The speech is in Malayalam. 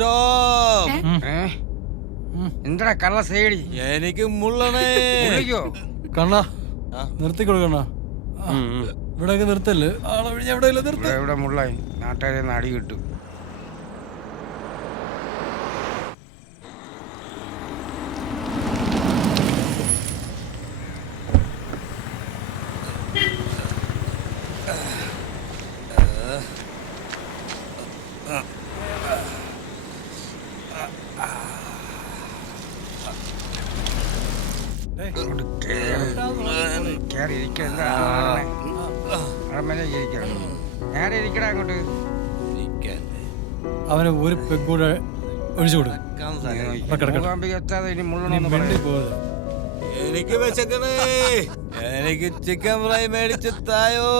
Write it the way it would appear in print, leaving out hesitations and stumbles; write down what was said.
സ്റ്റോപ്പ്. എന്താ കള്ള സൈഡി എനിക്ക് മുള്ളണേ. കണ്ണാ നിർത്തിക്കൊടുക്കണ്ണ. ഇവിടെയൊക്കെ നിർത്തല്ലേ, ആളെ എവിടെ ഇവിടെ മുള്ളായി നാട്ടുകാരെ അടി കിട്ടും. അങ്ങോട്ട് അവന് ഒരു പെഗ്ഗൂടെ ഒഴിച്ചു കൊടുക്കും. എനിക്ക് വിശക്കണേ. എനിക്ക് ചിക്കൻ ഫ്രൈ മേടിച്ച് തായോ.